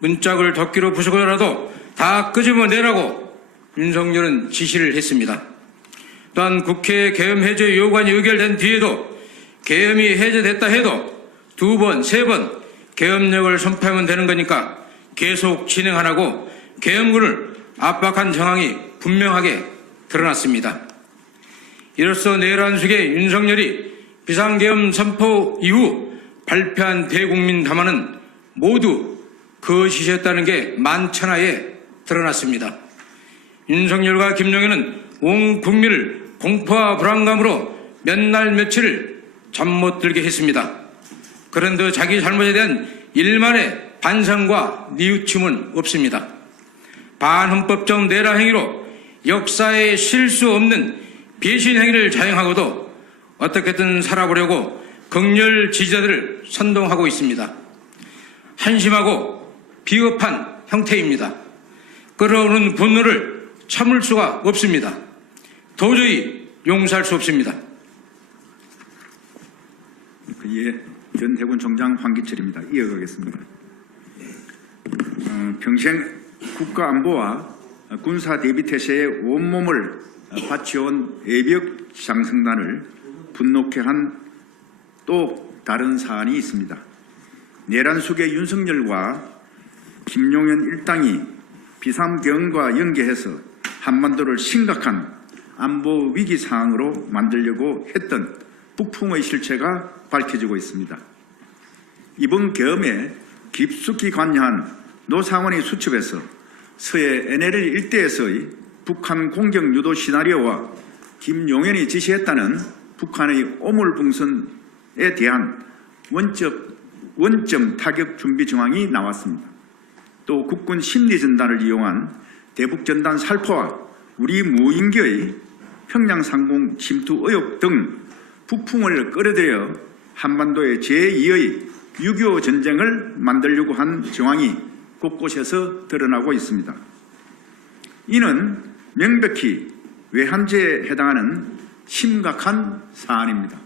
문짝을 덮기로 부수고라도 다 끄집어내라고 윤석열은 지시를 했습니다. 또한 국회 계엄 해제 요구안이 의결된 뒤에도 계엄이 해제됐다 해도 두 번, 세번 계엄력을 선포하면 되는 거니까 계속 진행하라고 계엄군을 압박한 정황이 분명하게 드러났습니다. 이로써 내란 속에 윤석열이 비상계엄 선포 이후 발표한 대국민 담화는 모두 거짓이었다는 게 만천하에 드러났습니다. 윤석열과 김용현은 온 국민을 공포와 불안감으로 몇 날 며칠을 잠 못 들게 했습니다. 그런데 자기 잘못에 대한 일만의 반성과 뉘우침은 없습니다. 반헌법적 내란 행위로 역사에 실수 없는 배신 행위를 자행하고도 어떻게든 살아보려고 극렬 지지자들을 선동하고 있습니다. 한심하고 비겁한 형태입니다. 끌어오는 분노를 참을 수가 없습니다. 도저히 용서할 수 없습니다. 예, 전 해군 총장 황기철입니다. 이어가겠습니다. 어, 평생 국가 안보와 군사 대비 태세에 온몸을 바치온 예비역 장성단을 분노케 한 또 다른 사안이 있습니다. 내란 속의 윤석열과 김용현 일당이 비상경과 연계해서 한반도를 심각한 안보 위기 상황으로 만들려고 했던 북풍의 실체가 밝혀지고 있습니다. 이번 계엄에 깊숙이 관여한 노상원의 수첩에서 서해 NLL 일대에서의 북한 공격 유도 시나리오와 김용현이 지시했다는 북한의 오물풍선에 대한 원적, 원점 타격 준비 정황이 나왔습니다. 또 국군 심리전단을 이용한 대북전단 살포와 우리 무인기의 평양 상공 침투 의혹 등 북풍을 끌어들여 한반도의 제2의 6.25 전쟁을 만들려고 한 정황이 곳곳에서 드러나고 있습니다. 이는 명백히 외환죄에 해당하는 심각한 사안입니다.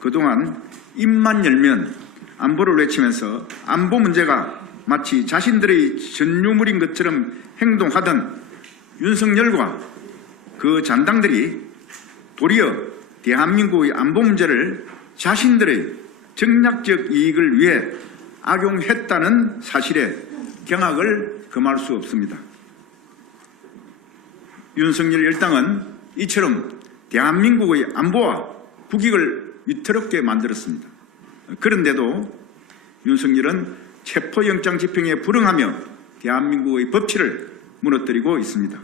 그동안 입만 열면 안보를 외치면서 안보 문제가 마치 자신들의 전유물인 것처럼 행동하던 윤석열과 그 잔당들이 도리어 대한민국의 안보 문제를 자신들의 정략적 이익을 위해 악용했다는 사실에 경악을 금할 수 없습니다. 윤석열 일당은 이처럼 대한민국의 안보와 국익을 위태롭게 만들었습니다. 그런데도 윤석열은 체포영장 집행에 불응하며 대한민국의 법치를 무너뜨리고 있습니다.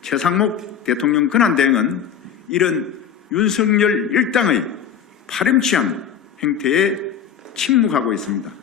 최상목 대통령 권한대행은 이런 윤석열 일당의 파렴치한 행태에 침묵하고 있습니다.